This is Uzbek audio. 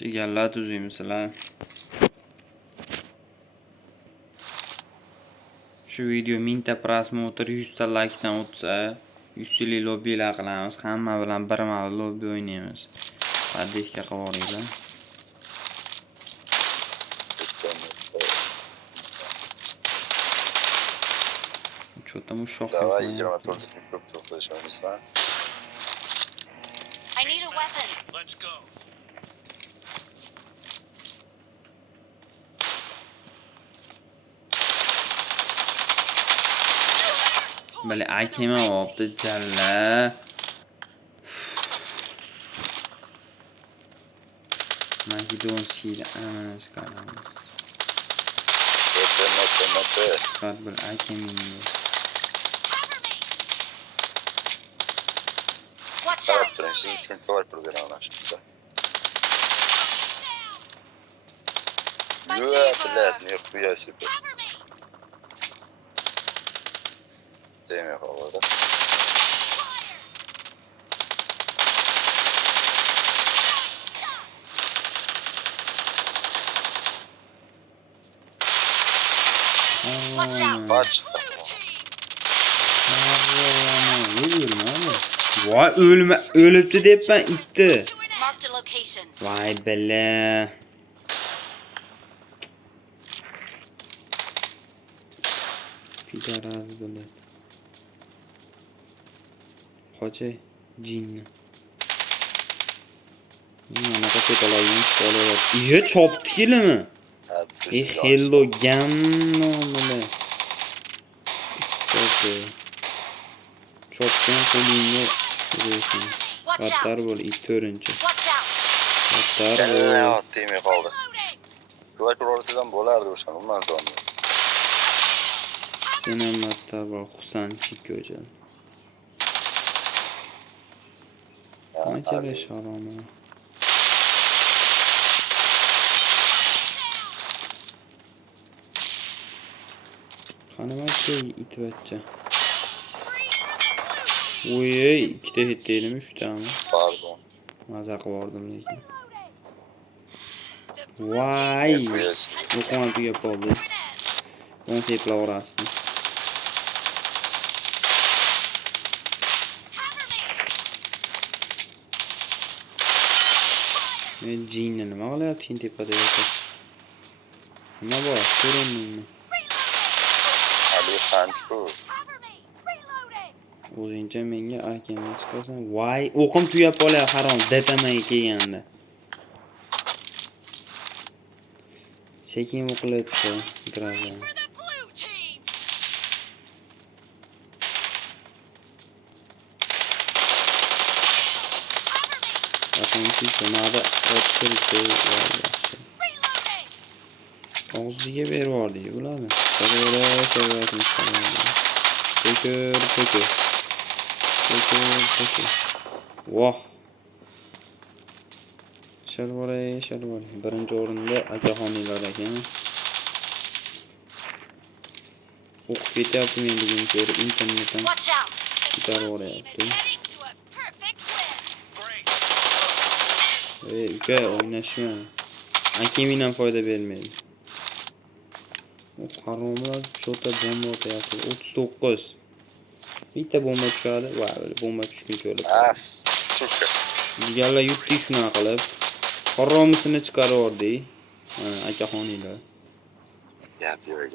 Jigarlar tuzaymisizlar. Shu video 1000 ta prosmotr, 100 ta like'dan o'tsa, 100 yillik lobbilar qilamiz. Hamma bilan birma lobbi o'ynaymiz. Tabrikga qilib Что-то мушок. Давай, играем от только не слышал, не знаю. I need a weapon. Let's go. Bale, akema olibdi jalla. Magidon shiydi, ana chiqaramiz. Chiqar bir akemini. Watch Taraf out. dönüşü çünkü kolay program anlaştık. Юа, блядь, нихуя себе. Cover me. Демя хавада. Watch out. Baç. Vay ölüptü deb ben itti. Marked a location. Vay bele. Pidaraz bo'ladi. Qocha jinni. Mana ko'talayim, qo'layapti. Iye chopdi kelimi? Hello gamno mana. Istopi. Chopgan qo'lingni uraysan. Watch Battar out. bo'l, 4-chi. Watch out. Battar Kendine bo'l. at demya kaldı. Kolay ortadan bolardı o zaman. Ondan sonra. Sen ham battar bo'l, Husanchik ko'chan. Qanchalik sharomi? Qanaqa itvachcha. Oy, ikkita hit dedim, 3 tami. Pardon. Maza qildim lekin. Vay. O'qon tugab qoldi. 10 seplar orasida. Men jinni nima qilyapti sen tepada yo'q. Nima bor? Ko'rinmaymi? Ali Sancho. O'zingcha menga akemni chiqarsan. Voy, o'qim tuyab qolyapti harom, datamaga kelganda. Sekin o'qilyapti grazan. Asanchi tomada o'tiribdi. Og'ziga berib yubordi, ularni. Tekir. Voh. Shalvoray. Birinchi o'rinda akaxoniylar ekan. O'qib ketyapti men bugun ko'rib internetdan Watch out. ko'tarib yuboryapti. Heading to a perfect win. Great. Uka o'ynashma. Akemidan ham foyda bermaydi. O qaromlar shota bomba otyapti. 39. Bitta bomba tushadi. Va, bomba tushguncha o'lib. Ah, suka. Jigarlar yutdi shunaqa qilib. Qaromisini chiqarib yubordi. Akaxoniylar. Gap yo'q.